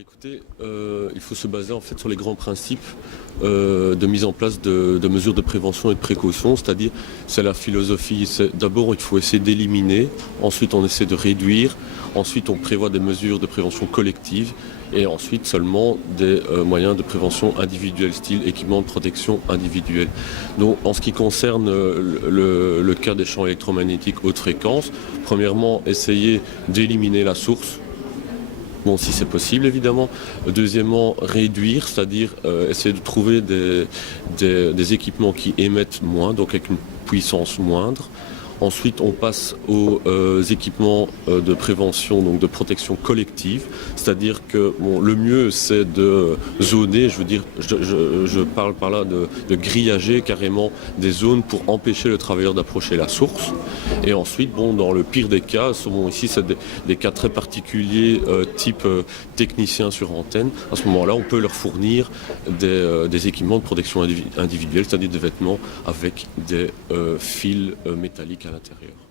Écoutez, il faut se baser en fait sur les grands principes de mise en place de mesures de prévention et de précaution, c'est-à-dire c'est la philosophie, c'est d'abord il faut essayer d'éliminer, ensuite on essaie de réduire, ensuite on prévoit des mesures de prévention collective et ensuite seulement des moyens de prévention individuelle, style équipement de protection individuelle. Donc en ce qui concerne le cas des champs électromagnétiques haute fréquence, premièrement essayer d'éliminer la source. Bon, si c'est possible, évidemment. Deuxièmement, réduire, c'est-à-dire essayer de trouver des équipements qui émettent moins, donc avec une puissance moindre. Ensuite, on passe aux équipements de prévention, donc de protection collective. C'est-à-dire que le mieux, c'est de zoner, je veux dire, je parle par là de grillager carrément des zones pour empêcher le travailleur d'approcher la source. Et ensuite, dans le pire des cas, ici, c'est des cas très particuliers, type technicien sur antenne. À ce moment-là, on peut leur fournir des équipements de protection individuelle, c'est-à-dire des vêtements avec des fils métalliques à l'intérieur.